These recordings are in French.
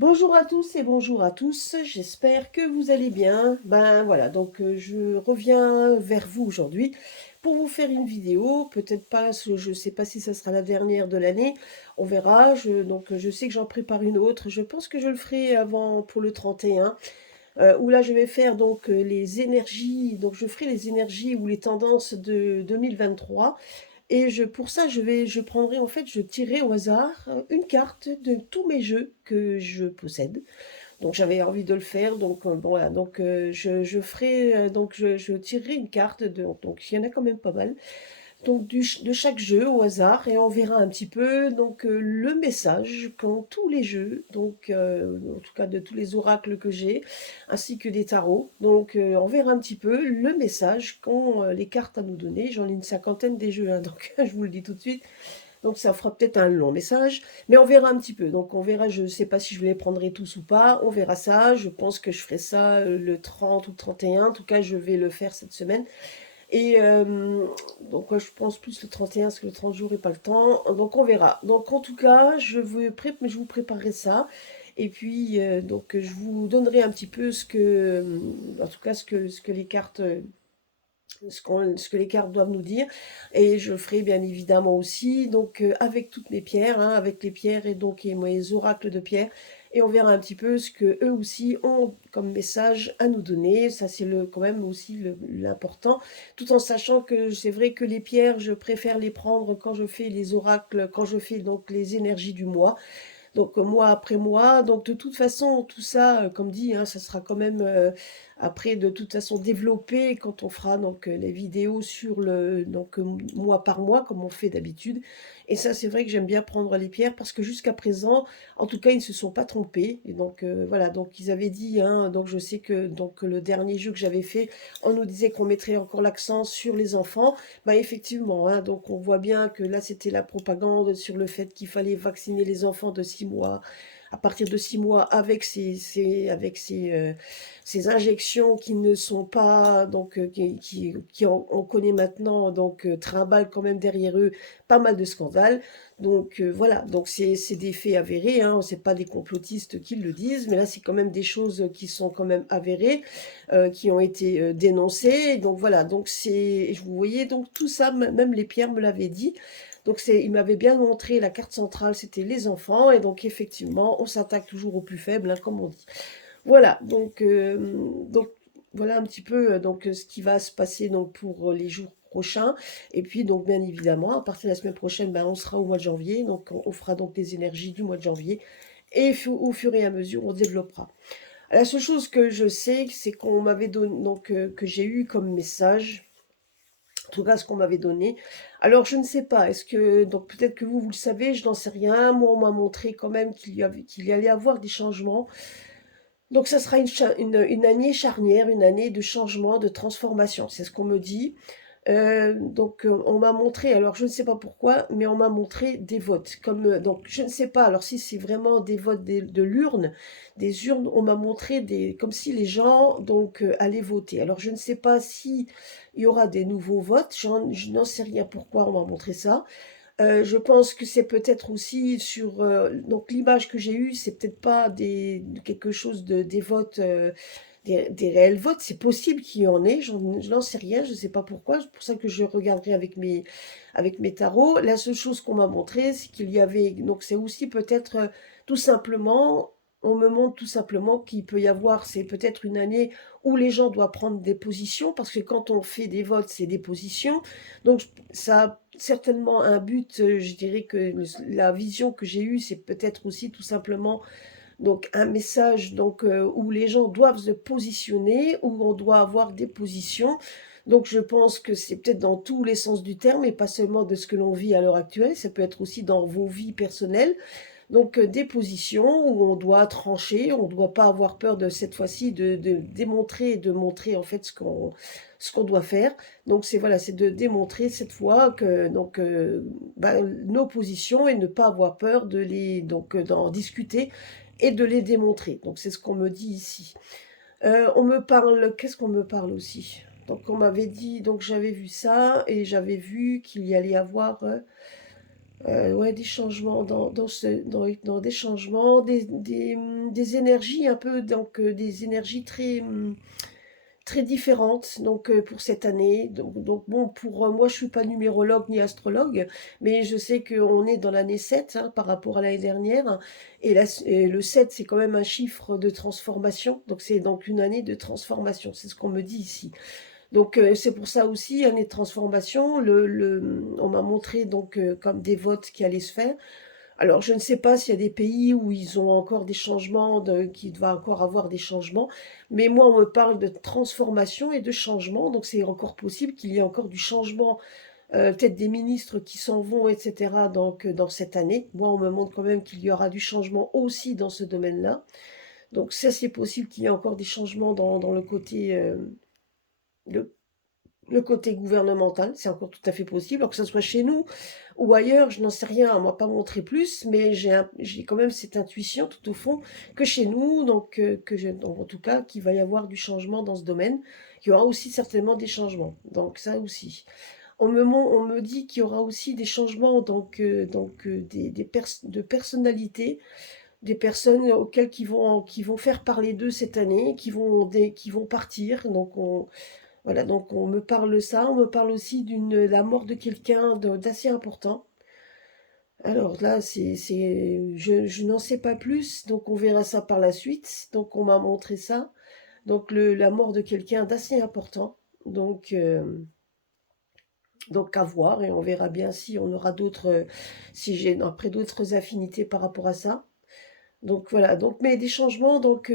Bonjour à tous et bonjour à tous, j'espère que vous allez bien. Ben voilà, je reviens vers vous aujourd'hui pour vous faire une vidéo, peut-être pas, je ne sais pas si ça sera la dernière de l'année, on verra. Je sais que j'en prépare une autre, je pense que je le ferai avant pour le 31, où là je vais faire les énergies, donc je ferai les énergies ou les tendances de 2023. Et pour ça, je prendrai, en fait, je tirerai au hasard une carte de tous mes jeux que je possède. Donc j'avais envie de le faire, bon, voilà, je ferai, je tirerai une carte, donc il y en a quand même pas mal, de chaque jeu au hasard, et on verra un petit peu le message qu'ont tous les jeux, en tout cas de tous les oracles que j'ai, ainsi que des tarots. On verra un petit peu le message qu'ont les cartes à nous donner. J'en ai une cinquantaine des jeux, hein, donc je vous le dis tout de suite. Donc ça fera peut-être un long message, mais on verra un petit peu. Donc on verra, je ne sais pas si je les prendrai tous ou pas, on verra ça. Je pense que je ferai ça le 30 ou 31. En tout cas, je vais le faire cette semaine. Et ouais, je pense plus le 31 parce que le 30 jours et pas le temps. Donc on verra. Donc en tout cas, je vous préparerai ça. Et puis je vous donnerai un petit peu en tout cas ce que les cartes, ce que les cartes doivent nous dire. Et je ferai bien évidemment aussi, avec toutes mes pierres, hein, avec les pierres et mes oracles de pierre. Et on verra un petit peu ce que eux aussi ont comme message à nous donner. Ça, c'est quand même aussi l'important. Tout en sachant que c'est vrai que les pierres, je préfère les prendre quand je fais les oracles, quand je fais donc les énergies du mois. Mois après mois. Donc de toute façon, tout ça, comme dit, hein, ça sera quand même après de toute façon développé quand on fera les vidéos sur mois par mois, comme on fait d'habitude. Et ça, c'est vrai que j'aime bien prendre les pierres parce que jusqu'à présent, en tout cas, ils ne se sont pas trompés. Et voilà, donc ils avaient dit, hein, donc je sais que le dernier jeu que j'avais fait, on nous disait qu'on mettrait encore l'accent sur les enfants. Bah effectivement, hein, donc on voit bien que là c'était la propagande sur le fait qu'il fallait vacciner les enfants de 6 mois, à partir de 6 mois avec ces injections qui ne sont pas, on connaît maintenant, trimballent quand même derrière eux pas mal de scandales. Voilà, donc c'est des faits avérés, hein, c'est pas des complotistes qui le disent, mais là c'est quand même des choses qui sont quand même avérées, qui ont été dénoncées. Donc voilà, vous voyez, donc tout ça, même les pierres me l'avaient dit. Il m'avait bien montré la carte centrale, c'était les enfants, et donc effectivement, on s'attaque toujours aux plus faibles, hein, comme on dit. Voilà, voilà un petit peu ce qui va se passer pour les jours prochains. Et puis donc bien évidemment, à partir de la semaine prochaine, ben, on sera au mois de janvier, donc on fera donc les énergies du mois de janvier, et au fur et à mesure, on développera. La seule chose que je sais, c'est qu'on m'avait donné, que j'ai eu comme message, en tout cas ce qu'on m'avait donné. Alors je ne sais pas, donc peut-être que vous le savez, je n'en sais rien. Moi, on m'a montré quand même qu'il y allait avoir des changements. Donc ça sera une année charnière, une année de changement, de transformation. C'est ce qu'on me dit. On m'a montré, alors je ne sais pas pourquoi, mais on m'a montré des votes. Donc je ne sais pas, alors si c'est vraiment des votes de l'urne, des urnes, on m'a montré comme si les gens allaient voter. Alors je ne sais pas si il y aura des nouveaux votes, je n'en sais rien pourquoi on m'a montré ça. Je pense que c'est peut-être aussi donc l'image que j'ai eue, c'est peut-être pas quelque chose des votes, des réels votes. C'est possible qu'il y en ait, je n'en sais rien, je ne sais pas pourquoi. C'est pour ça que je regarderai avec mes tarots. La seule chose qu'on m'a montré, c'est qu'il y avait, donc c'est aussi peut-être tout simplement, on me montre tout simplement qu'il peut y avoir, c'est peut-être une année où les gens doivent prendre des positions, parce que quand on fait des votes, c'est des positions. Donc ça a certainement un but, je dirais que la vision que j'ai eue, c'est peut-être aussi tout simplement un message où les gens doivent se positionner, où on doit avoir des positions. Donc je pense que c'est peut-être dans tous les sens du terme et pas seulement de ce que l'on vit à l'heure actuelle, ça peut être aussi dans vos vies personnelles. Des positions où on doit trancher, on ne doit pas avoir peur de cette fois-ci de démontrer, de montrer en fait ce qu'on doit faire. Donc c'est voilà, c'est de démontrer cette fois que nos positions et ne pas avoir peur d'en discuter et de les démontrer. Donc c'est ce qu'on me dit ici. On me parle, qu'est-ce qu'on me parle aussi? Donc on m'avait dit, donc j'avais vu ça et j'avais vu qu'il y allait avoir Ouais, des changements dans des changements, des énergies un peu, donc des énergies très différentes, donc pour cette année. Donc bon, pour moi, je suis pas numérologue ni astrologue, mais je sais qu'on est dans l'année 7 hein, par rapport à l'année dernière. Et le 7 c'est quand même un chiffre de transformation. Donc c'est donc une année de transformation. C'est ce qu'on me dit ici. Donc c'est pour ça aussi, année de transformation. On m'a montré donc comme des votes qui allaient se faire. Alors, je ne sais pas s'il y a des pays où ils ont encore des changements, qu'il va encore avoir des changements, mais moi, on me parle de transformation et de changement, donc c'est encore possible qu'il y ait encore du changement, peut-être des ministres qui s'en vont, etc., donc dans cette année. Moi, on me montre quand même qu'il y aura du changement aussi dans ce domaine-là. Donc ça, c'est possible qu'il y ait encore des changements dans le le côté gouvernemental, c'est encore tout à fait possible, alors que ce soit chez nous ou ailleurs, je n'en sais rien, on m'a pas montré plus, mais j'ai quand même cette intuition tout au fond que chez nous, donc donc, en tout cas, qu'il va y avoir du changement dans ce domaine, qu'il y aura aussi certainement des changements, donc ça aussi. On me dit qu'il y aura aussi des changements, de personnalité, des personnes auxquelles qui vont faire parler d'eux cette année, qui vont partir, voilà, donc on me parle de ça, on me parle aussi d'une la mort de quelqu'un d'assez important. Alors là, je n'en sais pas plus, donc on verra ça par la suite. Donc on m'a montré ça. Donc la mort de quelqu'un d'assez important. Donc, euh, donc à voir, et on verra bien si on aura si j'ai après d'autres affinités par rapport à ça. Donc voilà, donc mais des changements, donc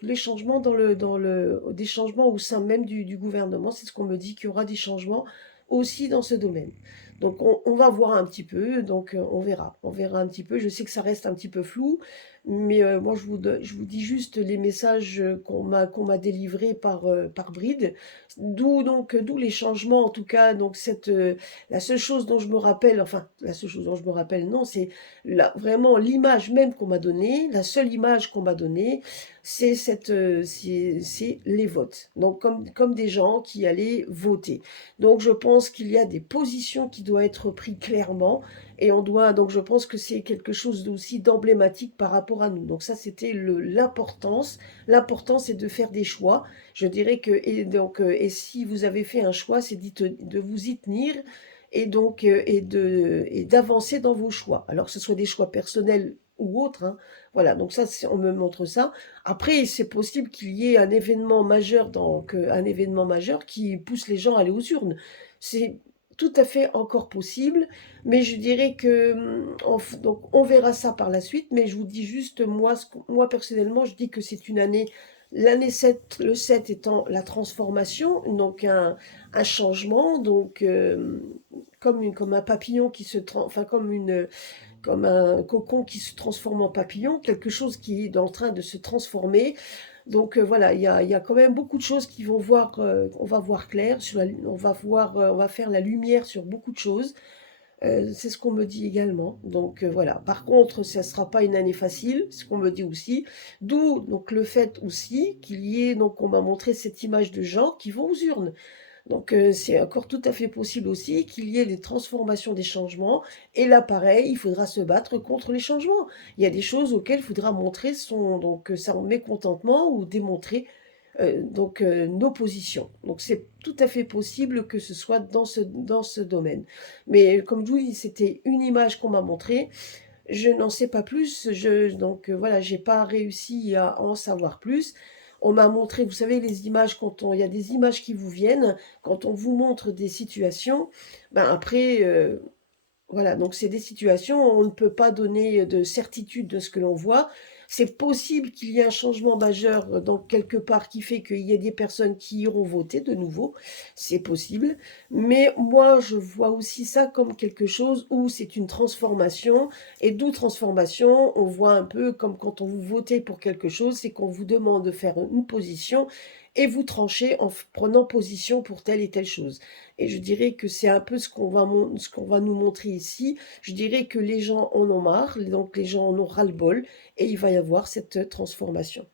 les changements des changements au sein même du gouvernement, c'est ce qu'on me dit qu'il y aura des changements aussi dans ce domaine. Donc on va voir un petit peu, donc on verra un petit peu. Je sais que ça reste un petit peu flou, mais moi je vous dis juste les messages qu'on m'a délivrés par bride. D'où les changements en tout cas. Donc la seule chose dont je me rappelle, enfin la seule chose dont je me rappelle, non, c'est vraiment l'image même qu'on m'a donnée, la seule image qu'on m'a donnée, c'est les votes. Donc comme des gens qui allaient voter. Donc je pense qu'il y a des positions qui doivent être prises clairement et donc je pense que c'est quelque chose aussi d'emblématique par rapport à nous. Donc ça c'était l'importance. L'importance c'est de faire des choix. Je dirais que et si vous avez fait un choix, c'est de vous y tenir et d'avancer dans vos choix. Alors que ce soit des choix personnels ou autres, hein. Voilà, donc ça, on me montre ça. Après, c'est possible qu'il y ait un événement majeur, un événement majeur qui pousse les gens à aller aux urnes. C'est tout à fait encore possible, mais je dirais que donc on verra ça par la suite. Mais je vous dis juste moi, moi personnellement, je dis que c'est une année. L'année 7, le 7 étant la transformation, donc un changement, comme un papillon enfin comme un cocon qui se transforme en papillon, quelque chose qui est en train de se transformer. Donc voilà, il y a quand même beaucoup de choses on va voir clair, on va faire la lumière sur beaucoup de choses. C'est ce qu'on me dit également. Donc voilà. Par contre, ça ne sera pas une année facile, ce qu'on me dit aussi. D'où donc le fait aussi qu'il y ait, donc on m'a montré cette image de gens qui vont aux urnes. Donc c'est encore tout à fait possible aussi qu'il y ait des transformations, des changements. Et là, pareil, il faudra se battre contre les changements. Il y a des choses auxquelles il faudra montrer son mécontentement ou démontrer nos positions. Donc c'est tout à fait possible que ce soit dans ce domaine. Mais comme je vous dis, c'était une image qu'on m'a montrée. Je n'en sais pas plus, voilà, j'ai pas réussi à en savoir plus. On m'a montré, vous savez, les images, il y a des images qui vous viennent, quand on vous montre des situations, ben après, voilà, donc c'est des situations où on ne peut pas donner de certitude de ce que l'on voit. C'est possible qu'il y ait un changement majeur donc quelque part qui fait qu'il y ait des personnes qui iront voter de nouveau. C'est possible. Mais moi, je vois aussi ça comme quelque chose où c'est une transformation. Et d'où transformation, on voit un peu comme quand on vous votez pour quelque chose, c'est qu'on vous demande de faire une position et vous tranchez en prenant position pour telle et telle chose. Et je dirais que c'est un peu ce qu'on va nous montrer ici. Je dirais que les gens en ont marre, donc les gens en ont ras-le-bol, et il va y avoir cette transformation.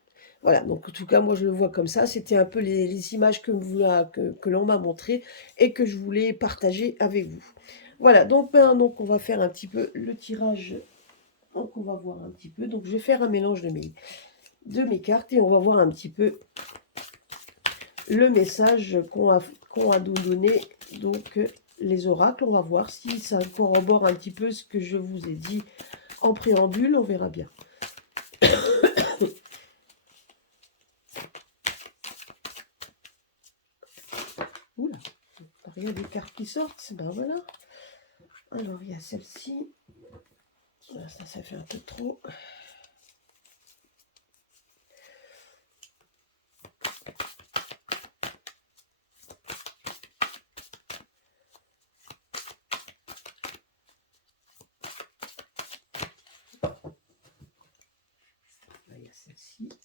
Voilà, donc en tout cas, moi je le vois comme ça. C'était un peu les images que l'on m'a montrées et que je voulais partager avec vous. Voilà, donc on va faire un petit peu le tirage. Donc on va voir un petit peu. Donc je vais faire un mélange de mes cartes et on va voir un petit peu le message qu'on a nous donné. Donc les oracles, on va voir si ça corrobore un petit peu ce que je vous ai dit en préambule, on verra bien. Oula, il y a des cartes qui sortent, ben voilà. Alors il y a celle-ci. Ça fait un peu trop. Là, il y a celle-ci. De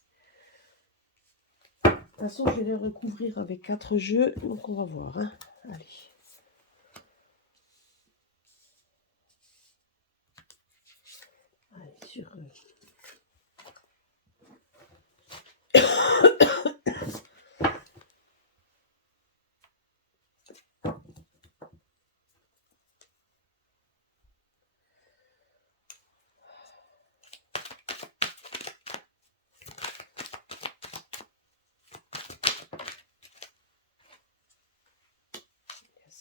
toute façon, je vais les recouvrir avec 4 jeux, donc on va voir. Hein. Allez. Allez, sur...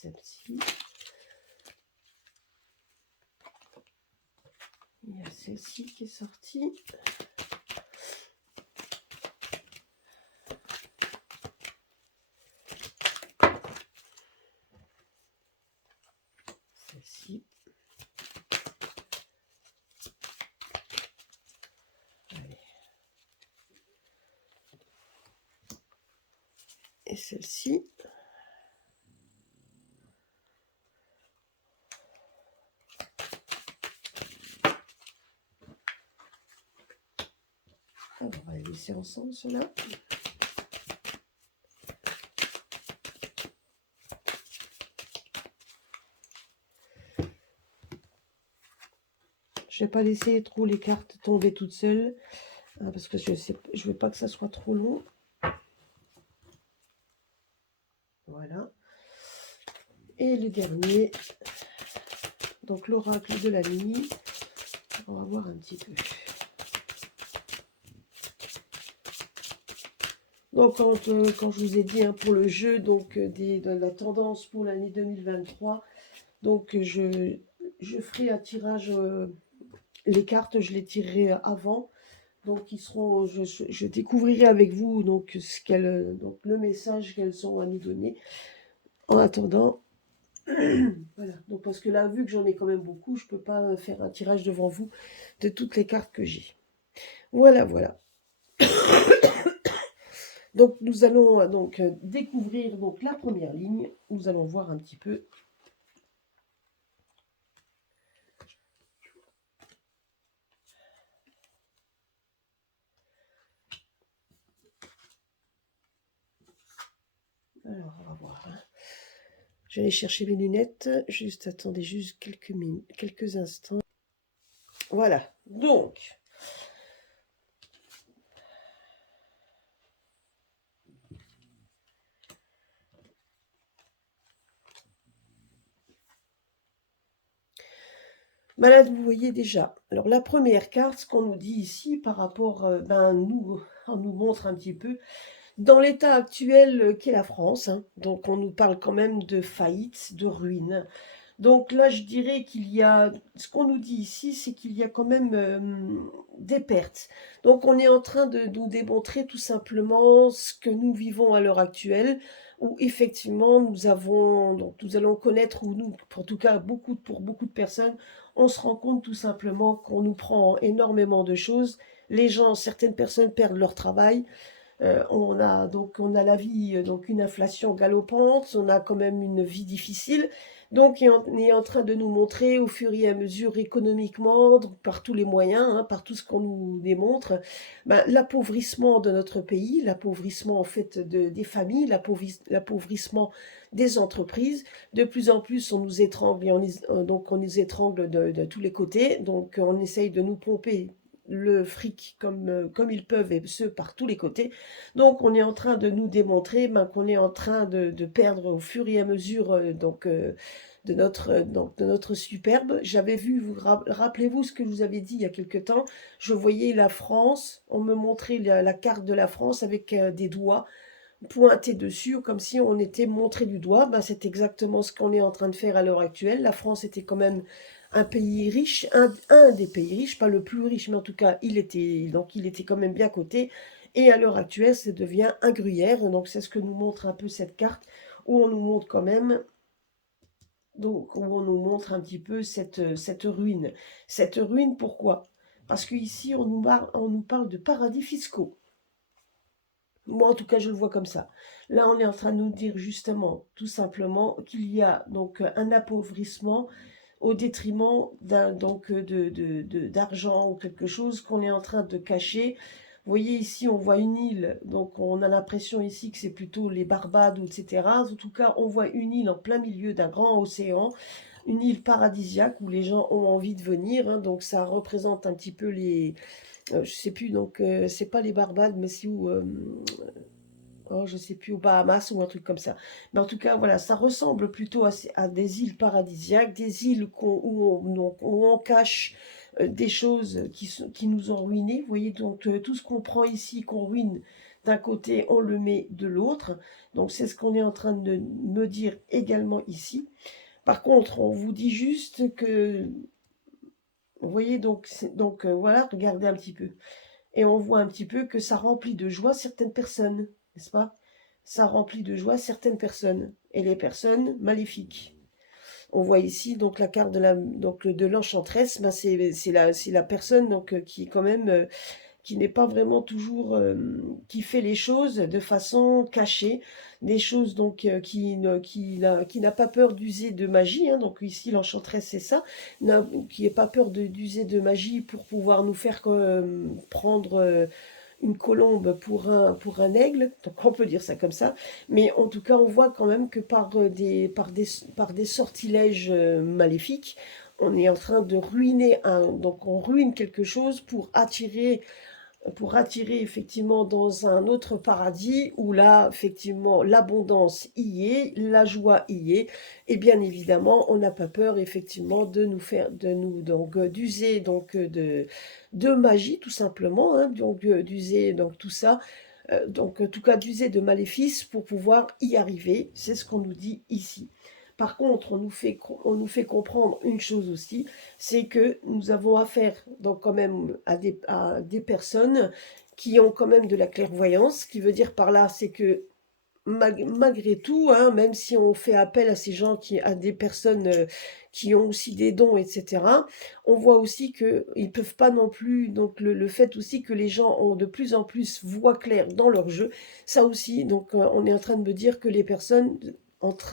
celle-ci. Il y a celle-ci qui est sortie. Celle-ci. Allez. Et celle-ci. On va les laisser ensemble, ceux-là. Je ne vais pas laisser trop les cartes tomber toutes seules, hein, parce que je ne veux pas que ça soit trop long. Voilà. Et le dernier, donc l'oracle de la nuit. On va voir un petit peu. Donc, quand je vous ai dit hein, pour le jeu donc, de la tendance pour l'année 2023, donc je ferai un tirage, les cartes, je les tirerai avant. Donc, ils seront, je découvrirai avec vous donc, donc, le message qu'elles ont à nous donner. En attendant, voilà. Donc, parce que là, vu que j'en ai quand même beaucoup, je ne peux pas faire un tirage devant vous de toutes les cartes que j'ai. Voilà, voilà. Donc nous allons découvrir donc la première ligne. Nous allons voir un petit peu. Alors on va voir. Hein. Je vais aller chercher mes lunettes. Juste attendez juste quelques minutes, quelques instants. Voilà. Donc. Là, vous voyez déjà. Alors la première carte, ce qu'on nous dit ici par rapport, on nous montre un petit peu dans l'état actuel qu'est la France. Hein, donc on nous parle quand même de faillite, de ruine. Donc là, je dirais qu'il y a, ce qu'on nous dit ici, c'est qu'il y a quand même des pertes. Donc on est en train de nous démontrer tout simplement ce que nous vivons à l'heure actuelle, où effectivement nous allons connaître, ou nous, en tout cas pour beaucoup de personnes, on se rend compte tout simplement qu'on nous prend énormément de choses. Les gens, certaines personnes perdent leur travail. On a la vie, donc une inflation galopante, on a quand même une vie difficile. Donc on est en train de nous montrer au fur et à mesure économiquement, donc par tous les moyens, hein, par tout ce qu'on nous démontre, l'appauvrissement de notre pays, l'appauvrissement en fait des familles, l'appauvrissement des entreprises. De plus en plus, on nous étrangle, donc on nous étrangle de tous les côtés. Donc on essaye de nous pomper le fric comme ils peuvent, et ce par tous les côtés. Donc on est en train de nous démontrer qu'on est en train de perdre au fur et à mesure de notre superbe. J'avais vu, rappelez-vous ce que je vous avais dit il y a quelque temps, je voyais la France, on me montrait la carte de la France avec des doigts pointés dessus, comme si on était montré du doigt. Ben, c'est exactement ce qu'on est en train de faire à l'heure actuelle. La France était quand même un pays riche, un des pays riches, pas le plus riche, mais en tout cas, il était quand même bien coté. Et à l'heure actuelle, ça devient un gruyère. Donc, c'est ce que nous montre un peu cette carte, où on nous montre quand même, donc, où on nous montre un petit peu cette ruine. Cette ruine, pourquoi? Parce qu'ici, on nous parle de paradis fiscaux. Moi, en tout cas, je le vois comme ça. Là, on est en train de nous dire justement, tout simplement, qu'il y a donc un appauvrissement au détriment d'argent ou quelque chose qu'on est en train de cacher. Vous voyez ici, on voit une île, donc on a l'impression ici que c'est plutôt les Barbades, ou etc. En tout cas, on voit une île en plein milieu d'un grand océan, une île paradisiaque où les gens ont envie de venir, hein. Donc ça représente un petit peu les... je sais plus, donc c'est pas les Barbades, mais c'est où... oh, je sais plus, aux Bahamas ou un truc comme ça. Mais en tout cas, voilà, ça ressemble plutôt à des îles paradisiaques, des îles où on cache des choses qui nous ont ruinés. Vous voyez, donc tout ce qu'on prend ici, qu'on ruine d'un côté, on le met de l'autre. Donc c'est ce qu'on est en train de me dire également ici. Par contre, on vous dit juste que, vous voyez, donc voilà, regardez un petit peu. Et on voit un petit peu que ça remplit de joie certaines personnes, n'est-ce pas? Ça remplit de joie certaines personnes, et les personnes maléfiques. On voit ici donc la carte de l'enchanteresse, ben c'est la personne donc qui est quand même qui n'est pas vraiment toujours, qui fait les choses de façon cachée, des choses donc qui n'a pas peur d'user de magie, hein. Donc ici l'enchanteresse c'est ça, qui n'a pas peur d'user de magie pour pouvoir nous faire prendre une colombe pour un aigle, donc on peut dire ça comme ça, mais en tout cas on voit quand même que par des sortilèges maléfiques, on est en train de ruiner donc on ruine quelque chose pour attirer effectivement dans un autre paradis où là, effectivement, l'abondance y est, la joie y est, et bien évidemment, on n'a pas peur effectivement donc d'user donc de magie tout simplement, hein, donc d'user donc tout ça, donc en tout cas d'user de maléfices pour pouvoir y arriver, c'est ce qu'on nous dit ici. Par contre, on nous fait comprendre une chose aussi, c'est que nous avons affaire donc quand même à des personnes qui ont quand même de la clairvoyance. Ce qui veut dire par là, c'est que malgré tout, hein, même si on fait appel à ces gens à des personnes qui ont aussi des dons, etc., on voit aussi qu'ils ne peuvent pas non plus, donc le fait aussi que les gens ont de plus en plus voix claire dans leur jeu, ça aussi, donc on est en train de me dire que les personnes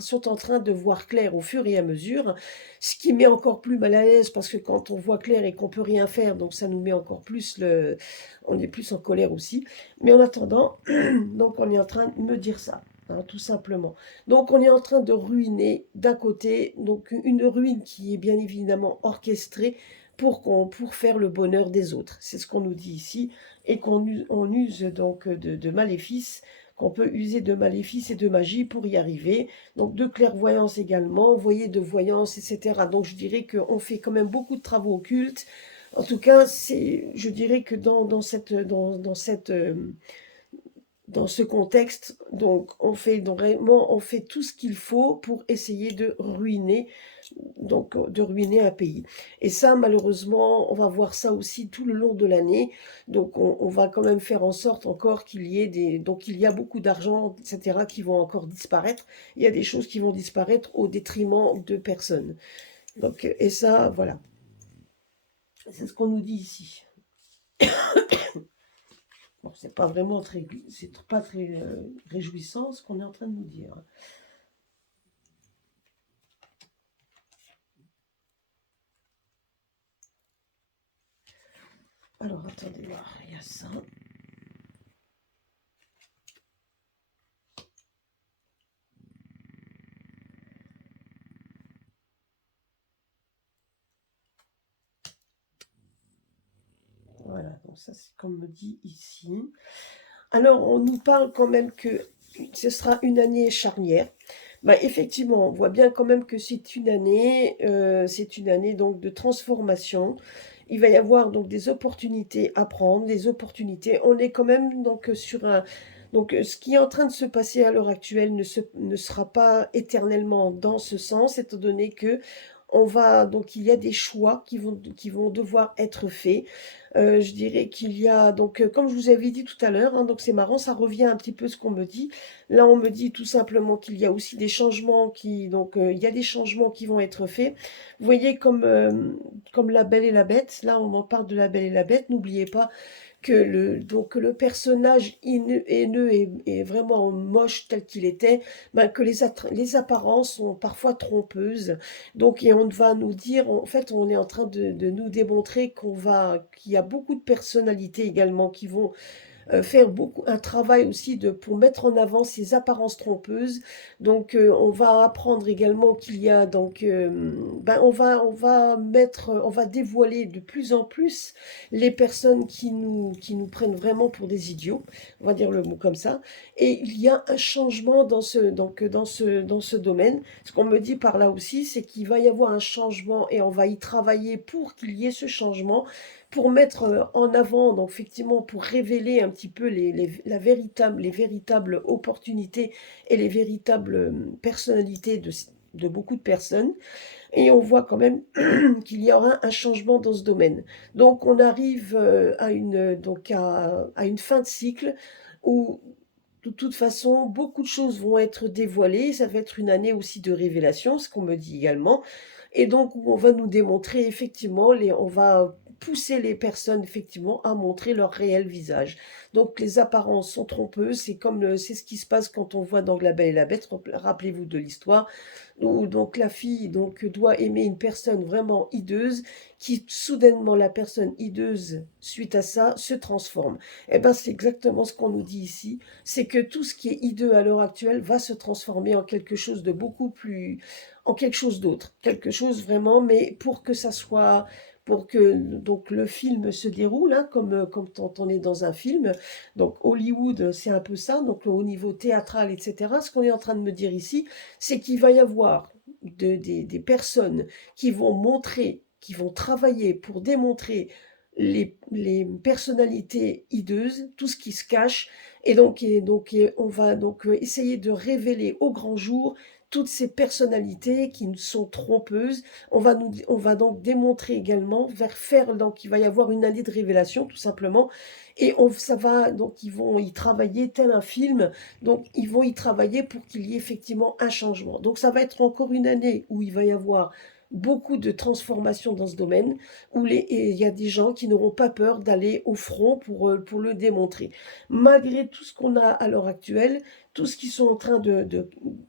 sont en train de voir clair au fur et à mesure, ce qui met encore plus mal à l'aise parce que quand on voit clair et qu'on peut rien faire, donc ça nous met encore plus on est plus en colère aussi. Mais en attendant, donc on est en train de me dire ça, hein, tout simplement. Donc on est en train de ruiner d'un côté, donc une ruine qui est bien évidemment orchestrée pour faire le bonheur des autres. C'est ce qu'on nous dit ici, et on use donc de maléfices, qu'on peut user de maléfices et de magie pour y arriver. Donc de clairvoyance également, vous voyez, de voyance, etc. Donc je dirais qu'on fait quand même beaucoup de travaux occultes. En tout cas, je dirais que dans ce contexte, donc on fait tout ce qu'il faut pour essayer de ruiner un pays. Et ça, malheureusement, on va voir ça aussi tout le long de l'année. Donc, on va quand même faire en sorte encore donc il y a beaucoup d'argent, etc., qui vont encore disparaître. Il y a des choses qui vont disparaître au détriment de personnes. Donc, et ça, voilà. C'est ce qu'on nous dit ici. Bon, c'est pas très réjouissant ce qu'on est en train de nous dire. Alors, attendez voir, il y a ça. Voilà, donc ça c'est comme me dit ici. Alors, on nous parle quand même que ce sera une année charnière, Bah, effectivement, on voit bien quand même que c'est une année donc de transformation. Il va y avoir donc des opportunités à prendre, des opportunités. On est quand même donc sur un... Donc ce qui est en train de se passer à l'heure actuelle ne sera pas éternellement dans ce sens, étant donné que donc il y a des choix qui vont devoir être faits. Je dirais qu'il y a donc, comme je vous avais dit tout à l'heure, hein, donc c'est marrant, ça revient un petit peu ce qu'on me dit. Là, on me dit tout simplement qu'il y a aussi des changements il y a des changements qui vont être faits. Vous voyez, comme La Belle et la Bête, là, on en parle de La Belle et la Bête. N'oubliez pas que le personnage haineux et vraiment moche tel qu'il était, ben, que les apparences sont parfois trompeuses. Donc, et on va nous dire, en fait, on est en train de nous démontrer qu'il y a beaucoup de personnalités également qui vont faire un travail aussi pour mettre en avant ces apparences trompeuses. Donc, on va apprendre également qu'il y a ben, on va dévoiler de plus en plus les personnes qui nous prennent vraiment pour des idiots, on va dire le mot comme ça. Et il y a un changement dans ce domaine. Ce qu'on me dit par là aussi, c'est qu'il va y avoir un changement et on va y travailler pour qu'il y ait ce changement, pour mettre en avant, donc effectivement pour révéler un petit peu les véritables opportunités et les véritables personnalités de beaucoup de personnes. Et on voit quand même qu'il y aura un changement dans ce domaine. Donc on arrive à une fin de cycle où de toute façon, beaucoup de choses vont être dévoilées. Ça va être une année aussi de révélation, ce qu'on me dit également. Et donc, on va nous démontrer effectivement, on va pousser les personnes effectivement à montrer leur réel visage. Donc, les apparences sont trompeuses. C'est ce qui se passe quand on voit dans La Belle et la Bête. Rappelez-vous de l'histoire où donc la fille doit aimer une personne vraiment hideuse, qui soudainement la personne hideuse suite à ça se transforme. Et ben, c'est exactement ce qu'on nous dit ici, c'est que tout ce qui est hideux à l'heure actuelle va se transformer en quelque chose de beaucoup plus, en quelque chose d'autre, quelque chose vraiment, mais pour que ça soit, pour que donc le film se déroule, hein, comme quand on est dans un film. Donc Hollywood, c'est un peu ça, donc au niveau théâtral, etc. Ce qu'on est en train de me dire ici, c'est qu'il va y avoir des personnes qui vont montrer, qui vont travailler pour démontrer les personnalités hideuses, tout ce qui se cache, on va donc essayer de révéler au grand jour toutes ces personnalités qui nous sont trompeuses. On va donc démontrer également, donc il va y avoir une année de révélation tout simplement, et ça va, donc ils vont y travailler tel un film, donc ils vont y travailler pour qu'il y ait effectivement un changement. Donc ça va être encore une année où il va y avoir beaucoup de transformations dans ce domaine, et il y a des gens qui n'auront pas peur d'aller au front pour le démontrer. Malgré tout ce qu'on a à l'heure actuelle, tout ce qui sont en train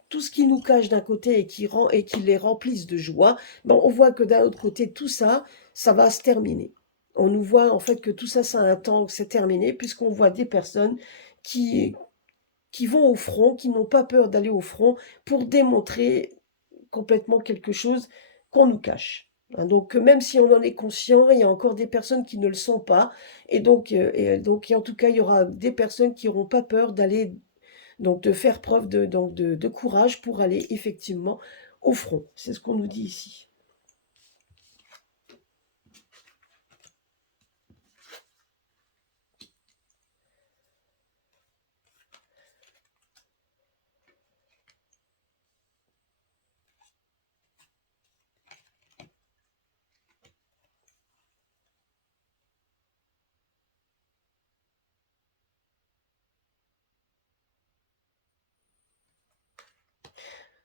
tout ce qui nous cache d'un côté et qui les remplissent de joie, ben on voit que d'un autre côté, tout ça, ça va se terminer. On nous voit en fait que tout ça, ça a un temps que c'est terminé, puisqu'on voit des personnes qui, qui vont au front, qui n'ont pas peur d'aller au front pour démontrer complètement quelque chose qu'on nous cache. Hein. Donc, même si on en est conscient, il y a encore des personnes qui ne le sont pas. Et en tout cas, il y aura des personnes qui n'auront pas peur de faire preuve de courage pour aller effectivement au front. C'est ce qu'on nous dit ici.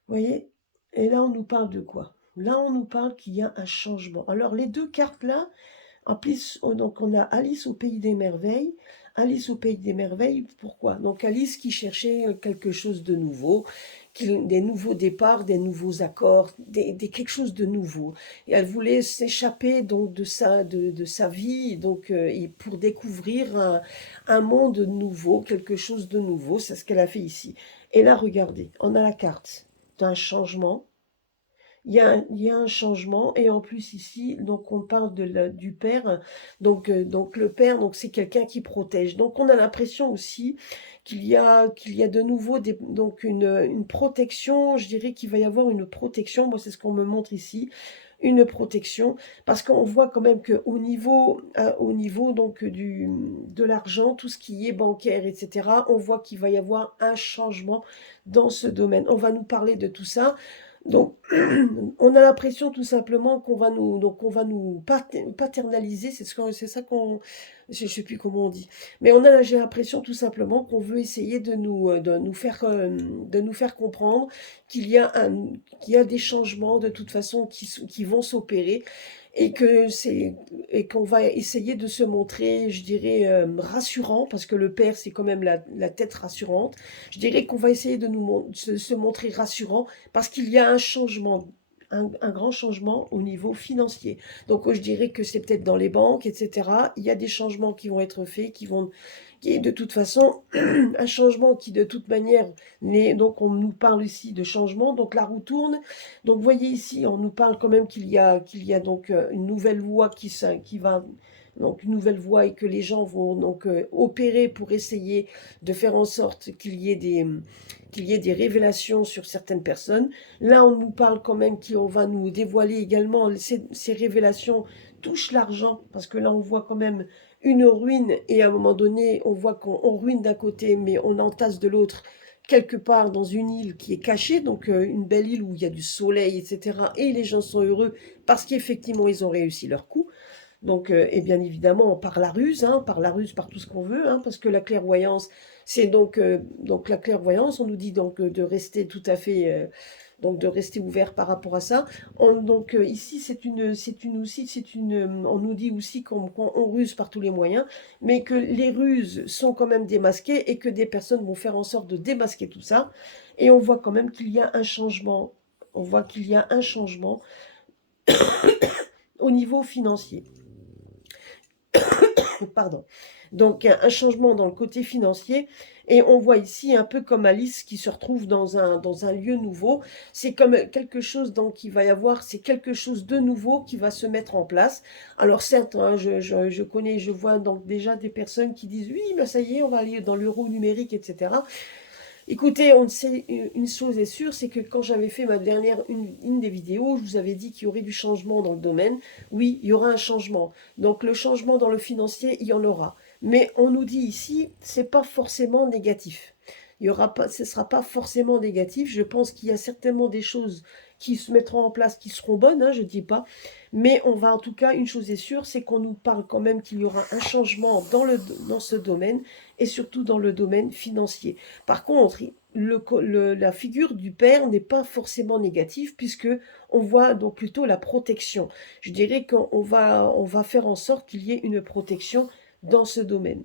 Vous voyez? Et là, on nous parle de quoi? Là, on nous parle qu'il y a un changement. Alors, les deux cartes là, donc on a Alice au pays des merveilles. Alice au pays des merveilles, pourquoi? Donc Alice qui cherchait quelque chose de nouveau, des nouveaux départs, des nouveaux accords, quelque chose de nouveau. Et elle voulait s'échapper donc de sa vie, et pour découvrir un monde nouveau, quelque chose de nouveau. C'est ce qu'elle a fait ici. Et là, regardez, on a la carte d'un changement, il y a un changement. Et en plus ici, donc on parle du père. Donc le père, donc c'est quelqu'un qui protège. Donc on a l'impression aussi qu'il y a de nouveau donc une protection. Je dirais qu'il va y avoir une protection. Moi, c'est ce qu'on me montre ici, une protection, parce qu'on voit quand même au niveau donc de l'argent, tout ce qui est bancaire, etc., on voit qu'il va y avoir un changement dans ce domaine. On va nous parler de tout ça. Donc, on a l'impression tout simplement qu'on va nous paternaliser, c'est ça qu'on, je sais plus comment on dit, mais j'ai l'impression tout simplement qu'on veut essayer de nous faire comprendre qu'il y a qu'il y a des changements de toute façon qui vont s'opérer et et qu'on va essayer de se montrer, je dirais, rassurant, parce que le père, c'est quand même la tête rassurante. Je dirais qu'on va essayer de se montrer rassurant parce qu'il y a un changement, un grand changement au niveau financier. Donc, je dirais que c'est peut-être dans les banques, etc. Il y a des changements qui vont être faits, qui est de toute façon un changement qui de toute manière donc on nous parle ici de changement, donc la roue tourne. Donc vous voyez ici, on nous parle quand même qu'il y a donc une nouvelle loi qui va, donc une nouvelle voie, et que les gens vont donc opérer pour essayer de faire en sorte qu'il y ait des révélations sur certaines personnes. Là, on nous parle quand même qu'on va nous dévoiler également ces révélations touchent l'argent, parce que là, on voit quand même une ruine, et à un moment donné, on voit qu'on ruine d'un côté, mais on entasse de l'autre, quelque part dans une île qui est cachée, donc une belle île où il y a du soleil, etc. Et les gens sont heureux parce qu'effectivement, ils ont réussi leur coup. Donc, et bien évidemment, par la ruse, par tout ce qu'on veut, hein, parce que la clairvoyance, c'est donc la clairvoyance, on nous dit donc de rester tout à fait, donc de rester ouvert par rapport à ça. Donc ici, on nous dit aussi qu'on ruse par tous les moyens, mais que les ruses sont quand même démasquées et que des personnes vont faire en sorte de démasquer tout ça. Et on voit quand même qu'il y a un changement. On voit qu'il y a un changement au niveau financier. Pardon. Donc un changement dans le côté financier, et on voit ici un peu comme Alice qui se retrouve dans un lieu nouveau. C'est comme quelque chose donc qui va y avoir, c'est quelque chose de nouveau qui va se mettre en place. Alors certes, hein, je connais, je vois donc déjà des personnes qui disent oui, ben ça y est, on va aller dans l'euro numérique, etc. Écoutez, on sait, une chose est sûre, c'est que quand j'avais fait ma dernière, une des vidéos, je vous avais dit qu'il y aurait du changement dans le domaine. Oui, il y aura un changement. Donc le changement dans le financier, il y en aura. Mais on nous dit ici, c'est pas forcément négatif. Il y aura pas, ce sera pas forcément négatif. Je pense qu'il y a certainement des choses qui se mettront en place qui seront bonnes, hein, je dis pas. Mais on va, en tout cas, une chose est sûre, c'est qu'on nous parle quand même qu'il y aura un changement dans ce domaine, et surtout dans le domaine financier. Par contre, la figure du père n'est pas forcément négative, puisque on voit donc plutôt la protection. Je dirais on va faire en sorte qu'il y ait une protection dans ce domaine.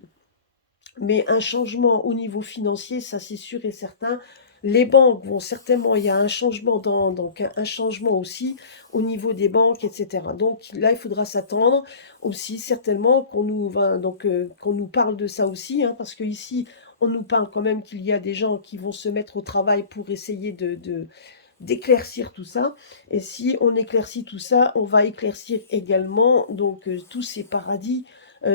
Mais un changement au niveau financier, ça c'est sûr et certain. Les banques vont certainement, il y a un changement donc un changement aussi au niveau des banques, etc. Donc là, il faudra s'attendre aussi certainement qu'on nous parle de ça aussi, hein, parce que ici, on nous parle quand même qu'il y a des gens qui vont se mettre au travail pour essayer d'éclaircir tout ça. Et si on éclaircit tout ça, on va éclaircir également donc tous ces paradis,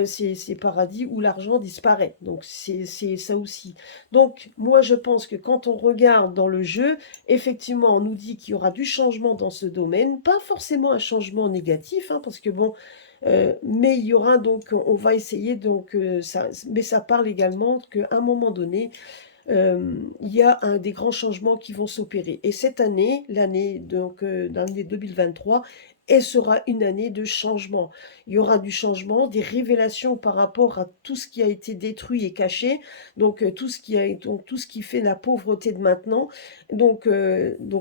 ces paradis où l'argent disparaît. Donc c'est ça aussi. Donc moi je pense que quand on regarde dans le jeu, effectivement on nous dit qu'il y aura du changement dans ce domaine, pas forcément un changement négatif, hein, parce que bon, mais il y aura donc, on va essayer donc ça, mais ça parle également qu'à un moment donné, il y a des grands changements qui vont s'opérer. Et cette année, l'année 2023, elle sera une année de changement. Il y aura du changement, des révélations par rapport à tout ce qui a été détruit et caché, donc tout ce qui fait la pauvreté de maintenant. Donc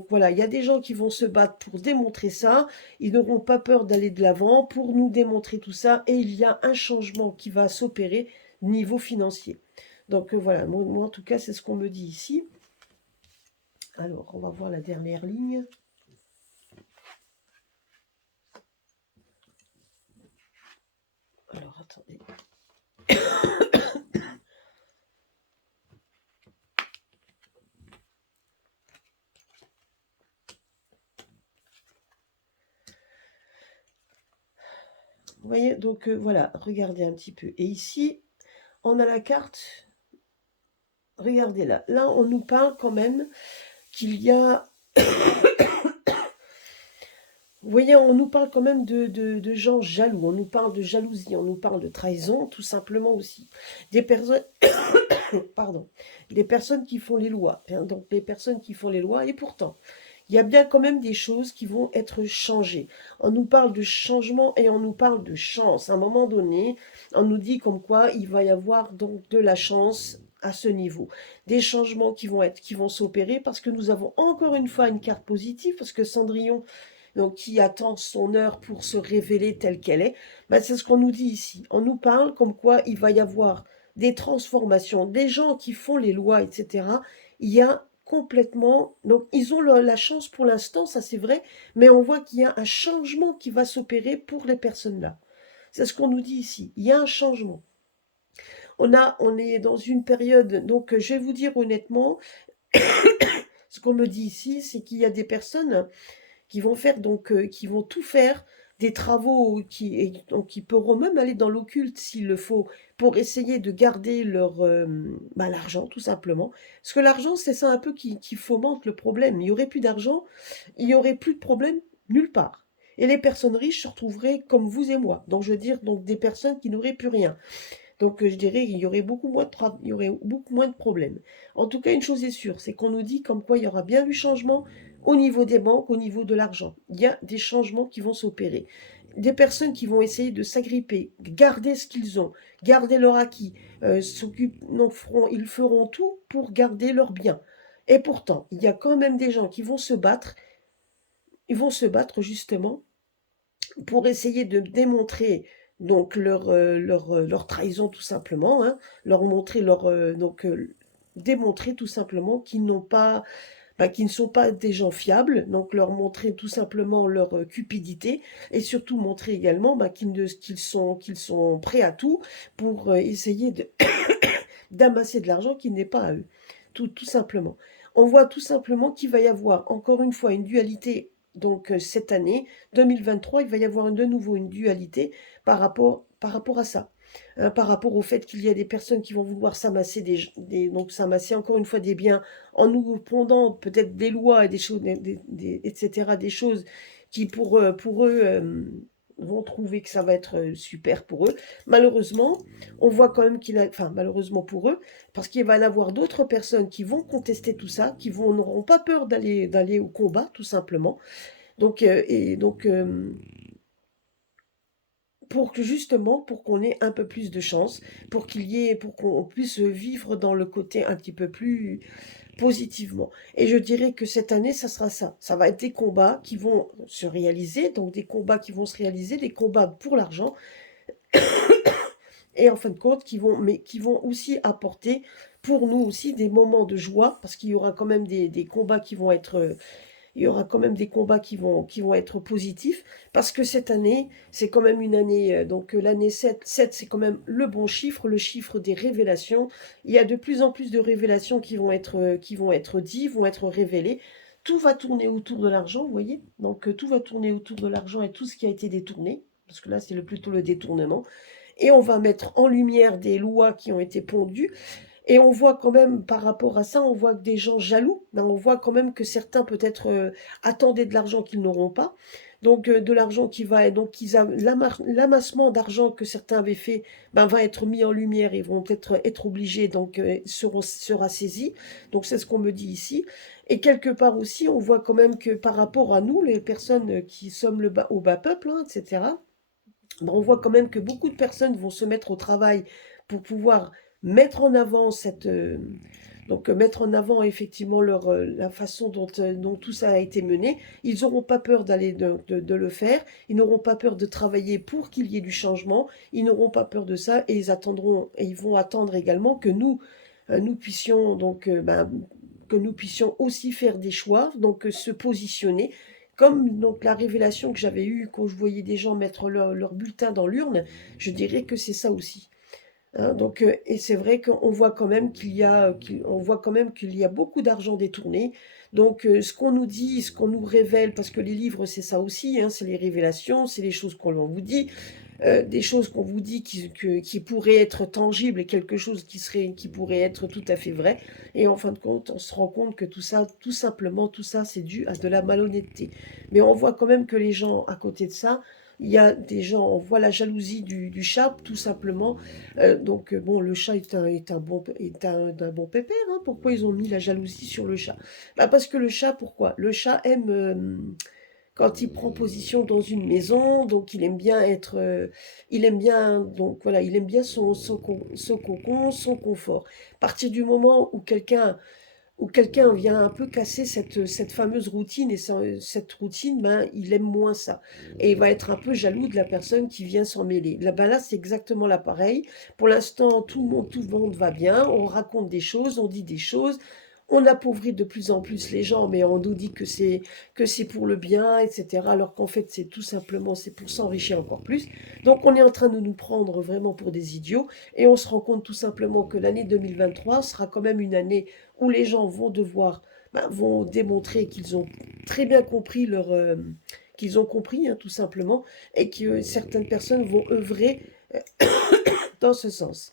voilà, il y a des gens qui vont se battre pour démontrer ça. Ils n'auront pas peur d'aller de l'avant pour nous démontrer tout ça. Et il y a un changement qui va s'opérer niveau financier. Donc voilà, moi en tout cas, c'est ce qu'on me dit ici. Alors, on va voir la dernière ligne. Alors, attendez. Vous voyez? Donc voilà, regardez un petit peu et ici, on a la carte, regardez là. Là, on nous parle quand même qu'il y a vous voyez, on nous parle quand même de gens jaloux, on nous parle de jalousie, on nous parle de trahison, tout simplement aussi. Des personnes pardon, des personnes qui font les lois, hein, donc les personnes qui font les lois et pourtant il y a bien quand même des choses qui vont être changées. On nous parle de changement et on nous parle de chance. À un moment donné, on nous dit comme quoi il va y avoir donc de la chance à ce niveau. Des changements qui vont s'opérer parce que nous avons encore une fois une carte positive, parce que Cendrillon, donc qui attend son heure pour se révéler telle qu'elle est, ben, c'est ce qu'on nous dit ici. On nous parle comme quoi il va y avoir des transformations, des gens qui font les lois, etc. Il y a complètement, donc ils ont la chance pour l'instant, ça c'est vrai, mais on voit qu'il y a un changement qui va s'opérer pour les personnes là. C'est ce qu'on nous dit ici, il y a un changement. On est dans une période, donc je vais vous dire honnêtement, ce qu'on me dit ici, c'est qu'il y a des personnes qui vont faire donc, qui vont tout faire, des travaux donc qui pourront même aller dans l'occulte s'il le faut, pour essayer de garder leur, bah, l'argent tout simplement. Parce que l'argent, c'est ça un peu qui fomente le problème. Il y aurait plus d'argent, il y aurait plus de problème nulle part. Et les personnes riches se retrouveraient comme vous et moi. Donc je veux dire donc des personnes qui n'auraient plus rien. Donc je dirais qu'il y aurait beaucoup moins il y aurait beaucoup moins de problèmes. En tout cas, une chose est sûre, c'est qu'on nous dit comme quoi il y aura bien du changement au niveau des banques, au niveau de l'argent. Il y a des changements qui vont s'opérer. Des personnes qui vont essayer de s'agripper, garder ce qu'ils ont, garder leur acquis, ils feront tout pour garder leurs biens. Et pourtant, il y a quand même des gens qui vont se battre, ils vont se battre justement pour essayer de démontrer donc leur trahison tout simplement, hein, leur montrer démontrer tout simplement qu'ils n'ont pas, bah, qu'ils ne sont pas des gens fiables, donc leur montrer tout simplement leur cupidité et surtout montrer également bah, qu'ils sont prêts à tout pour essayer d'amasser de l'argent qui n'est pas à eux, tout simplement. On voit tout simplement qu'il va y avoir encore une fois une dualité. Donc cette année 2023, il va y avoir de nouveau une dualité par rapport à ça. Hein, par rapport au fait qu'il y a des personnes qui vont vouloir s'amasser donc s'amasser encore une fois des biens en nous pondant peut-être des lois et des choses, etc., des choses qui pour eux vont trouver que ça va être super pour eux. Malheureusement, on voit quand même enfin malheureusement pour eux, parce qu'il va y avoir d'autres personnes qui vont contester tout ça, n'auront pas peur d'aller au combat, tout simplement. Donc, pour que justement, pour qu'on ait un peu plus de chance, pour qu'on puisse vivre dans le côté un petit peu plus positivement. Et je dirais que cette année, ça sera ça. Ça va être des combats qui vont se réaliser, donc des combats qui vont se réaliser, des combats pour l'argent, et en fin de compte, mais qui vont aussi apporter pour nous aussi des moments de joie, parce qu'il y aura quand même des combats qui vont être, il y aura quand même des combats qui vont être positifs, parce que cette année, c'est quand même une année, donc l'année 7 c'est quand même le chiffre des révélations. Il y a de plus en plus de révélations qui vont être dites, vont être révélées. Tout va tourner autour de l'argent, vous voyez? Donc tout va tourner autour de l'argent et tout ce qui a été détourné, parce que là, c'est plutôt le détournement. Et on va mettre en lumière des lois qui ont été pondues. Et on voit quand même, par rapport à ça, on voit que des gens jaloux, ben, on voit quand même que certains peut-être attendaient de l'argent qu'ils n'auront pas. Donc de l'argent qui va, donc l'amassement d'argent que certains avaient fait, ben, va être mis en lumière et vont peut-être être obligés, donc sera saisi. Donc c'est ce qu'on me dit ici. Et quelque part aussi, on voit quand même que par rapport à nous, les personnes qui sommes au bas peuple, hein, etc., ben, on voit quand même que beaucoup de personnes vont se mettre au travail pour pouvoir mettre en avant mettre en avant effectivement la façon dont tout ça a été mené. Ils n'auront pas peur de le faire, ils n'auront pas peur de travailler pour qu'il y ait du changement, ils n'auront pas peur de ça et ils vont attendre également que nous puissions que nous puissions aussi faire des choix, donc se positionner. Comme donc la révélation que j'avais eue quand je voyais des gens mettre leur bulletin dans l'urne, je dirais que c'est ça aussi. Hein, donc, et c'est vrai qu'on voit quand même on voit quand même qu'il y a beaucoup d'argent détourné. Donc, ce qu'on nous dit, ce qu'on nous révèle, parce que les livres, c'est ça aussi, hein, c'est les révélations, c'est les choses qu'on vous dit. des choses qu'on vous dit qui pourraient être tangibles et quelque chose qui pourrait être tout à fait vrai. Et en fin de compte, on se rend compte que tout ça, tout simplement, tout ça, c'est dû à de la malhonnêteté. Mais on voit quand même que les gens, à côté de ça, il y a des gens, on voit la jalousie du chat, tout simplement. Bon, le chat d'un bon pépère, hein. Pourquoi ils ont mis la jalousie sur le chat? Bah, parce que le chat, pourquoi? Le chat aime, quand il prend position dans une maison, donc il aime bien être, il aime bien, donc voilà, il aime bien son cocon, son confort. À partir du moment où quelqu'un vient un peu casser cette fameuse routine, et cette routine, ben, il aime moins ça. Et il va être un peu jaloux de la personne qui vient s'en mêler. Là, ben là, c'est exactement là pareil. Pour l'instant, tout le monde va bien, on raconte des choses, on dit des choses, on appauvrit de plus en plus les gens, mais on nous dit que c'est pour le bien, etc. Alors qu'en fait, c'est tout simplement, c'est pour s'enrichir encore plus. Donc, on est en train de nous prendre vraiment pour des idiots, et on se rend compte tout simplement que l'année 2023 sera quand même une année où les gens vont devoir, ben, vont démontrer qu'ils ont très bien compris qu'ils ont compris, hein, tout simplement, et que certaines personnes vont œuvrer dans ce sens.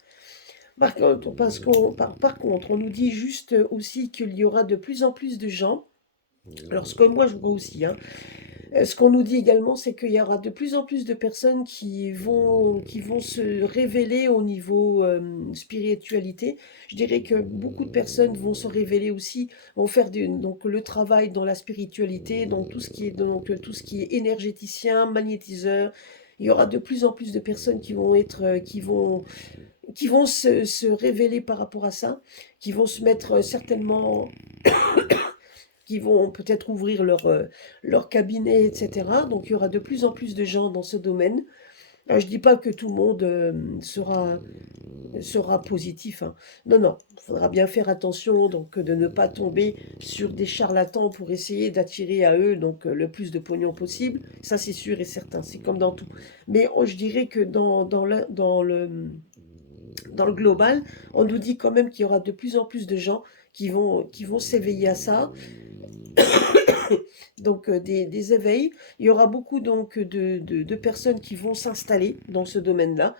Par contre, on nous dit juste aussi qu'il y aura de plus en plus de gens, alors ce que moi je vois aussi, hein, ce qu'on nous dit également, c'est qu'il y aura de plus en plus de personnes qui vont se révéler au niveau spiritualité. Je dirais que beaucoup de personnes vont se révéler aussi, vont faire donc le travail dans la spiritualité, donc tout ce qui est énergéticien, magnétiseur. Il y aura de plus en plus de personnes qui vont être, qui vont se révéler par rapport à ça, qui vont se mettre certainement, qui vont peut-être ouvrir leur cabinet, etc. Donc il y aura de plus en plus de gens dans ce domaine. Je ne dis pas que tout le monde sera positif, hein. Non, non, il faudra bien faire attention donc de ne pas tomber sur des charlatans pour essayer d'attirer à eux donc le plus de pognon possible. Ça, c'est sûr et certain, c'est comme dans tout. Mais je dirais que dans le global, on nous dit quand même qu'il y aura de plus en plus de gens qui vont s'éveiller à ça, donc des éveils. Il y aura beaucoup donc de personnes qui vont s'installer dans ce domaine-là.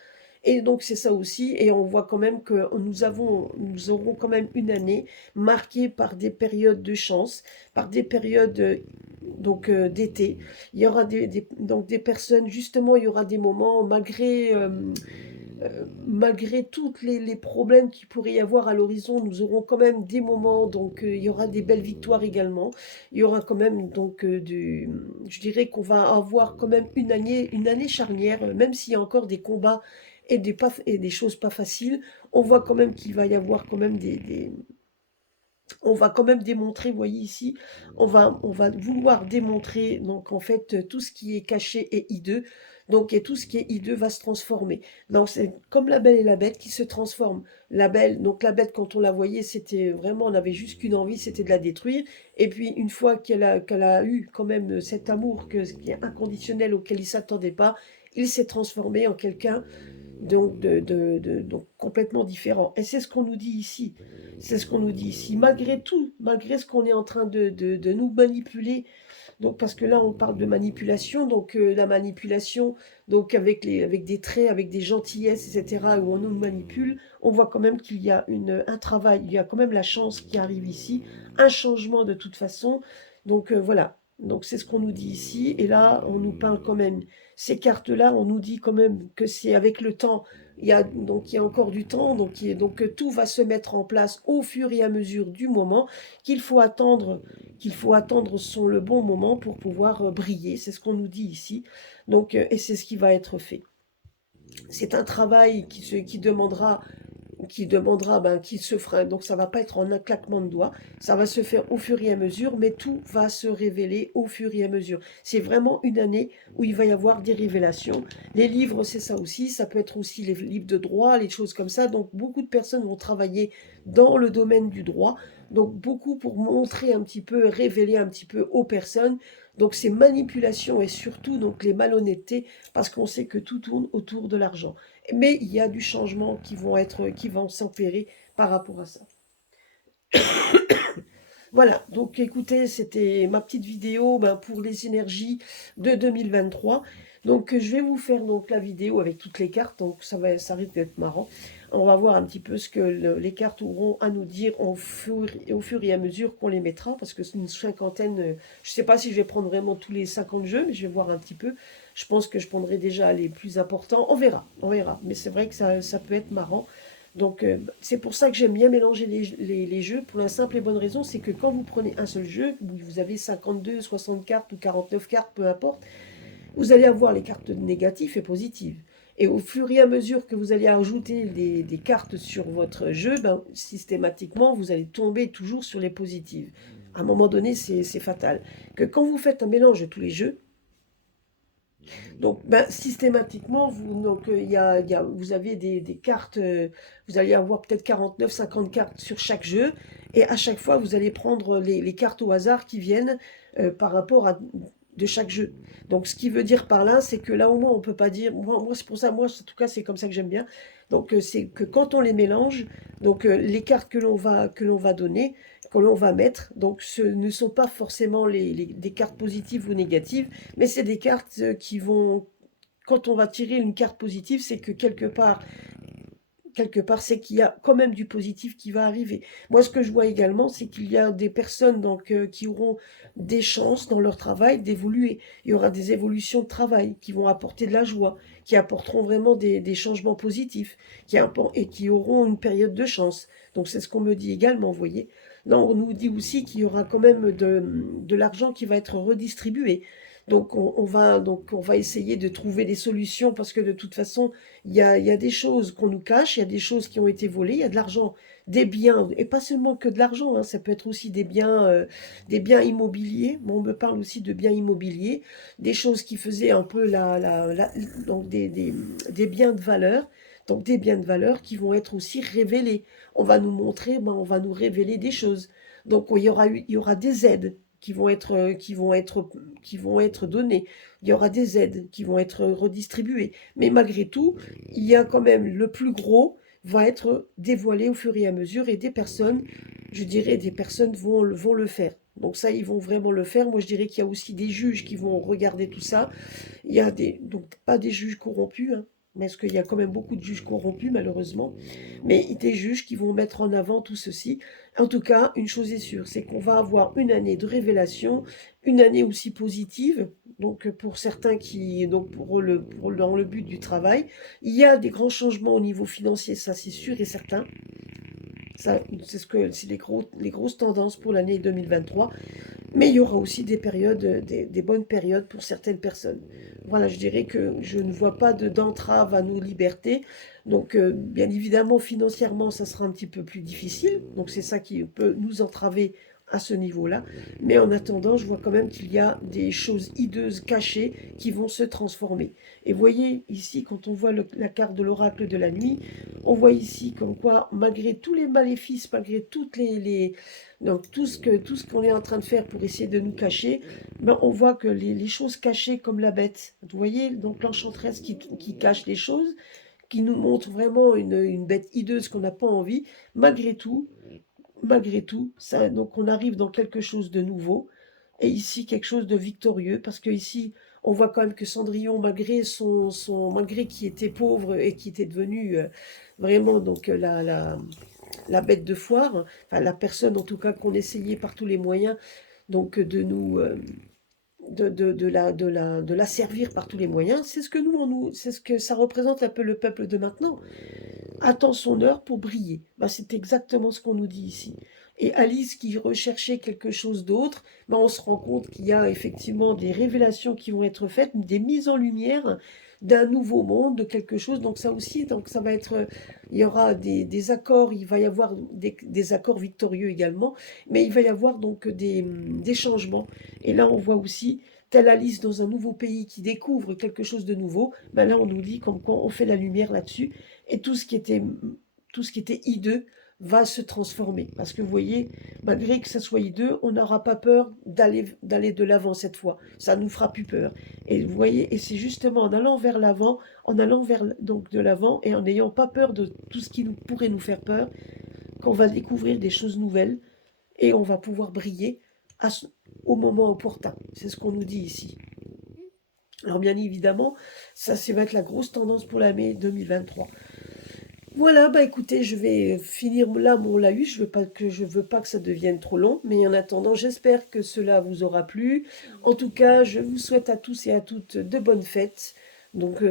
Et donc c'est ça aussi, et on voit quand même que nous aurons quand même une année marquée par des périodes de chance, par des périodes d'été. Il y aura donc des personnes, justement, il y aura des moments, malgré tous les problèmes qu'il pourrait y avoir à l'horizon, nous aurons quand même des moments, donc il y aura des belles victoires également. Il y aura quand même donc je dirais qu'on va avoir quand même une année charnière, même s'il y a encore des combats et des choses pas faciles. On voit quand même qu'il va y avoir quand même on va quand même démontrer, vous voyez ici, on va vouloir démontrer, donc en fait, tout ce qui est caché et hideux, donc et tout ce qui est hideux va se transformer. Donc c'est comme la Belle et la Bête qui se transforme. La Belle, donc la Bête, quand on la voyait, c'était vraiment, on avait juste qu'une envie, c'était de la détruire. Et puis une fois qu'elle a eu quand même cet amour qui est inconditionnel auquel il s'attendait pas, il s'est transformé en quelqu'un donc donc complètement différent. Et c'est ce qu'on nous dit ici. C'est ce qu'on nous dit ici. Malgré tout, malgré ce qu'on est en train de nous manipuler, donc parce que là on parle de manipulation, donc la manipulation, donc avec des traits, avec des gentillesses, etc., où on nous manipule, on voit quand même qu'il y a un travail, il y a quand même la chance qui arrive ici, un changement de toute façon. Donc voilà. Donc c'est ce qu'on nous dit ici. Et là, on nous parle quand même, ces cartes-là, on nous dit quand même que c'est avec le temps. Il y a encore du temps, donc tout va se mettre en place au fur et à mesure du moment qu'il faut attendre le bon moment pour pouvoir briller. C'est ce qu'on nous dit ici. Donc, et c'est ce qui va être fait. C'est un travail qui demandera, ben, qui se fera. Donc, ça va pas être en un claquement de doigts. Ça va se faire au fur et à mesure, mais tout va se révéler au fur et à mesure. C'est vraiment une année où il va y avoir des révélations. Les livres, c'est ça aussi. Ça peut être aussi les livres de droit, les choses comme ça. Donc, beaucoup de personnes vont travailler dans le domaine du droit. Donc, beaucoup pour montrer un petit peu, révéler un petit peu aux personnes. Donc, ces manipulations et surtout donc les malhonnêtetés, parce qu'on sait que tout tourne autour de l'argent. Mais il y a du changement qui vont s'opérer par rapport à ça. Voilà, donc écoutez, c'était ma petite vidéo ben, pour les énergies de 2023. Donc je vais vous faire donc la vidéo avec toutes les cartes, donc ça risque d'être marrant. On va voir un petit peu ce que les cartes auront à nous dire au fur et à mesure qu'on les mettra, parce que c'est une cinquantaine, je ne sais pas si je vais prendre vraiment tous les 50 jeux, mais je vais voir un petit peu. Je pense que je prendrai déjà les plus importants, on verra. Mais c'est vrai que ça peut être marrant. Donc c'est pour ça que j'aime bien mélanger les jeux, pour la simple et bonne raison, c'est que quand vous prenez un seul jeu, où vous avez 52, 60 cartes ou 49 cartes, peu importe, vous allez avoir les cartes négatives et positives. Et au fur et à mesure que vous allez ajouter des cartes sur votre jeu, ben, systématiquement, vous allez tomber toujours sur les positives. À un moment donné, c'est fatal. Que quand vous faites un mélange de tous les jeux, donc ben, systématiquement, vous avez des cartes, vous allez avoir peut-être 49, 50 cartes sur chaque jeu, et à chaque fois, vous allez prendre les cartes au hasard qui viennent par rapport à de chaque jeu. Donc, ce qui veut dire par là, c'est que là, au moins, on peut pas dire. Moi c'est pour ça, moi, en tout cas, c'est comme ça que j'aime bien. Donc, c'est que quand on les mélange, donc les cartes que l'on va donner, que l'on va mettre, donc ce ne sont pas forcément des cartes positives ou négatives, mais c'est des cartes qui vont. Quand on va tirer une carte positive, c'est que quelque part, c'est qu'il y a quand même du positif qui va arriver. Moi, ce que je vois également, c'est qu'il y a des personnes donc, qui auront des chances dans leur travail d'évoluer. Il y aura des évolutions de travail qui vont apporter de la joie, qui apporteront vraiment des changements positifs, et qui auront une période de chance. Donc, c'est ce qu'on me dit également, vous voyez. Là, on nous dit aussi qu'il y aura quand même de l'argent qui va être redistribué. Donc on va essayer de trouver des solutions parce que de toute façon, il y a des choses qu'on nous cache, il y a des choses qui ont été volées, il y a de l'argent, des biens, et pas seulement que de l'argent, hein, ça peut être aussi des biens immobiliers. Bon, on me parle aussi de biens immobiliers, des choses qui faisaient un peu donc des biens de valeur. Donc des biens de valeur qui vont être aussi révélés. On va nous montrer, ben, on va nous révéler des choses. Donc il y aura des aides qui vont être données. Il y aura des aides qui vont être redistribuées. Mais malgré tout, il y a quand même le plus gros va être dévoilé au fur et à mesure et des personnes, je dirais, des personnes vont le faire. Donc ça, ils vont vraiment le faire. Moi, je dirais qu'il y a aussi des juges qui vont regarder tout ça. Il y a donc pas des juges corrompus, hein, parce qu'il y a quand même beaucoup de juges corrompus, malheureusement, mais des juges qui vont mettre en avant tout ceci. En tout cas, une chose est sûre, c'est qu'on va avoir une année de révélation, une année aussi positive, donc pour certains donc dans le but du travail. Il y a des grands changements au niveau financier, ça c'est sûr et certain. Ça, c'est les grosses tendances pour l'année 2023. Mais il y aura aussi des périodes, des bonnes périodes pour certaines personnes. Voilà, je dirais que je ne vois pas d'entrave à nos libertés. Donc, bien évidemment, financièrement, ça sera un petit peu plus difficile. Donc, c'est ça qui peut nous entraver à ce niveau-là. Mais en attendant, je vois quand même qu'il y a des choses hideuses cachées qui vont se transformer. Et voyez ici, quand on voit la carte de l'oracle de la nuit, on voit ici comme quoi, malgré tous les maléfices, malgré toutes donc tout ce qu'on est en train de faire pour essayer de nous cacher, ben, on voit que les choses cachées comme la bête, vous voyez, donc l'enchanteresse qui cache les choses, qui nous montre vraiment une bête hideuse qu'on n'a pas envie, malgré tout, ça, donc on arrive dans quelque chose de nouveau, et ici quelque chose de victorieux, parce que ici on voit quand même que Cendrillon, malgré qu'il était pauvre et qui était devenu vraiment donc la bête de foire, hein, enfin la personne en tout cas qu'on essayait par tous les moyens donc de nous de la servir par tous les moyens. C'est ce que c'est ce que ça représente un peu le peuple de maintenant. Attend son heure pour briller. Ben, c'est exactement ce qu'on nous dit ici. Et Alice qui recherchait quelque chose d'autre, ben, on se rend compte qu'il y a effectivement des révélations qui vont être faites, des mises en lumière d'un nouveau monde, de quelque chose. Donc ça aussi, donc ça va être, il y aura des accords, il va y avoir des accords victorieux également, mais il va y avoir donc des changements. Et là, on voit aussi, telle Alice dans un nouveau pays qui découvre quelque chose de nouveau, ben là, on nous dit comme quoi on fait la lumière là-dessus, et tout ce qui était hideux va se transformer. Parce que vous voyez, malgré que ça soit hideux, on n'aura pas peur d'aller de l'avant cette fois. Ça nous fera plus peur. Et vous voyez, et c'est justement en allant vers l'avant, en allant vers donc de l'avant et en n'ayant pas peur de tout ce qui pourrait nous faire peur, qu'on va découvrir des choses nouvelles et on va pouvoir briller à au moment opportun. C'est ce qu'on nous dit ici. Alors bien évidemment, ça va être la grosse tendance pour l'année 2023. Voilà, bah écoutez, je vais finir là mon laïus. Je veux pas que ça devienne trop long, mais en attendant, j'espère que cela vous aura plu. En tout cas, je vous souhaite à tous et à toutes de bonnes fêtes. Donc,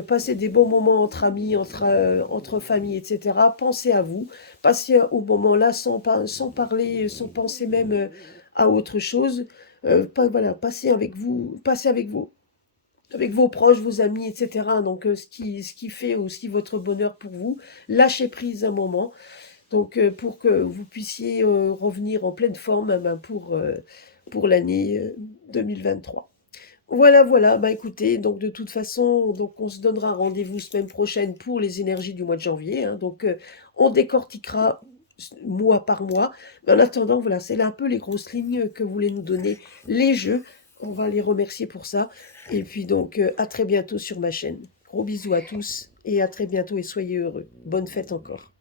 passez des bons moments entre amis, entre familles, etc. Pensez à vous, passez au moment là sans parler, sans penser même à autre chose. Voilà, passez avec vos proches, vos amis, etc. Donc, ce qui fait aussi votre bonheur pour vous. Lâchez prise un moment. Donc, pour que vous puissiez revenir en pleine forme pour l'année 2023. Voilà, voilà. Bah, écoutez, donc de toute façon, donc on se donnera rendez-vous semaine prochaine pour les énergies du mois de janvier, hein. Donc, on décortiquera mois par mois. Mais en attendant, voilà, c'est là un peu les grosses lignes que voulaient nous donner les jeux. On va les remercier pour ça. Et puis donc, à très bientôt sur ma chaîne. Gros bisous à tous et à très bientôt et soyez heureux. Bonne fête encore.